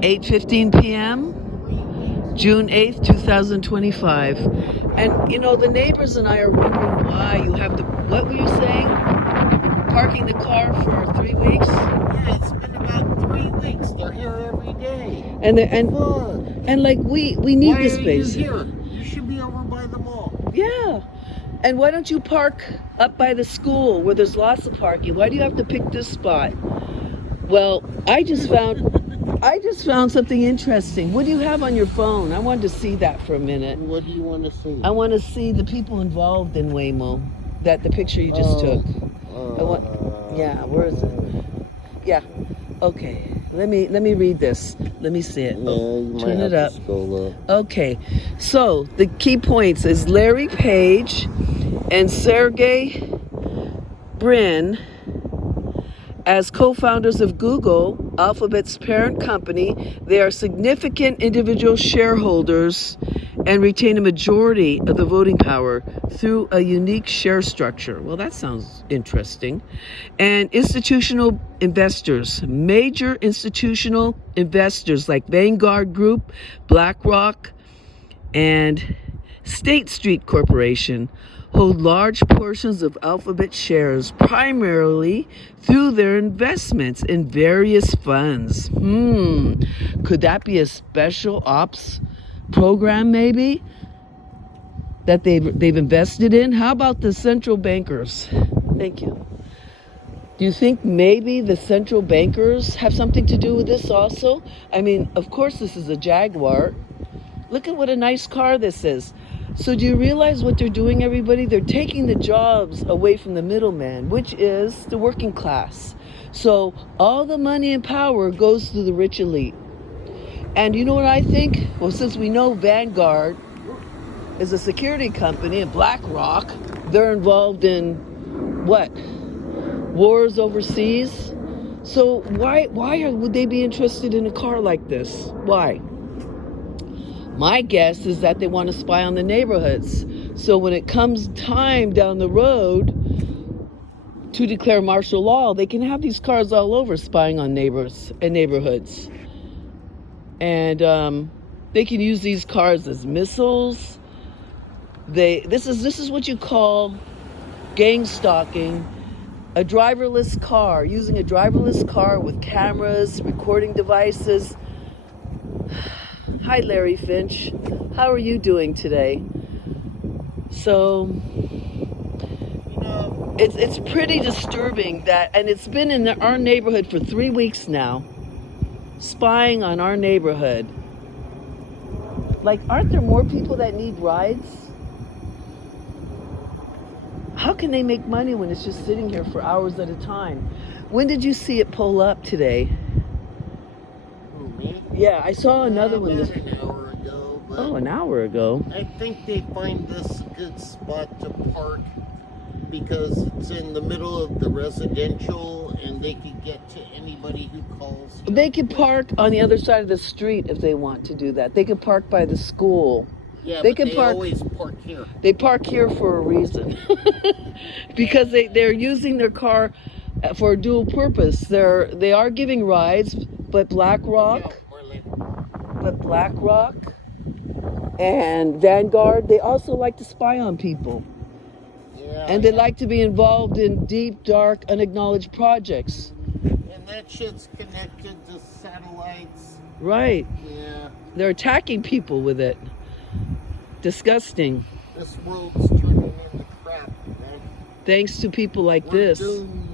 8:15 p.m. June 8th, 2025. And you know, the neighbors and I are wondering why you have to, what were you saying? Parking the car for 3 weeks? Yeah, it's been about 3 weeks. They're here every day. And like we need this space. Why are you here? You should be over by the mall. Yeah. And why don't you park up by the school where there's lots of parking? Why do you have to pick this spot? Well, I just found something interesting. What do you have on your phone? I wanted to see that for a minute. What do you want to see? I want to see the people involved in Waymo. That the picture you just took. Yeah, where is it? Yeah. Okay. Let me read this. Let me see it. Turn it up. Okay. So the key points is Larry Page and Sergey Brin, as co-founders of Google, Alphabet's parent company, they are significant individual shareholders and retain a majority of the voting power through a unique share structure. Well, that sounds interesting. And institutional investors, major institutional investors like Vanguard Group, BlackRock, and State Street Corporation hold large portions of Alphabet shares primarily through their investments in various funds. Could that be a special ops program maybe that they've invested in? How about the central bankers? Thank you. Do you think maybe the central bankers have something to do with this also? I mean, of course this is a Jaguar. Look at what a nice car this is. So do you realize what they're doing, everybody? They're taking the jobs away from the middleman, which is the working class. So all the money and power goes to the rich elite. And you know what I think? Well, since we know Vanguard is a security company and BlackRock, they're involved in what? Wars overseas? So why would they be interested in a car like this? Why? My guess is that they want to spy on the neighborhoods. So when it comes time down the road to declare martial law, they can have these cars all over spying on neighbors and neighborhoods. And they can use these cars as missiles. This is what you call gang stalking. A driverless car, using a driverless car with cameras, recording devices. Hi, Larry Finch. How are you doing today? So, it's pretty disturbing that, and it's been in our neighborhood for 3 weeks now, spying on our neighborhood. Like, aren't there more people that need rides? How can they make money when it's just sitting here for hours at a time? When did you see it pull up today? Me? Yeah, I saw another one. About an hour ago. But an hour ago. I think they find this a good spot to park because it's in the middle of the residential and they can get to anybody who calls. They could park on the other side of the street if they want to do that. They could park by the school. Yeah, they but can they park, always park here. They park here for a reason. Because they're using their car for a dual purpose. They are giving rides, but BlackRock and Vanguard, they also like to spy on people. Yeah, and they like to be involved in deep, dark, unacknowledged projects. And that shit's connected to satellites. Right. Yeah. They're attacking people with it. Disgusting. This world's turning into crap, man. Thanks to people like We're this. doomed.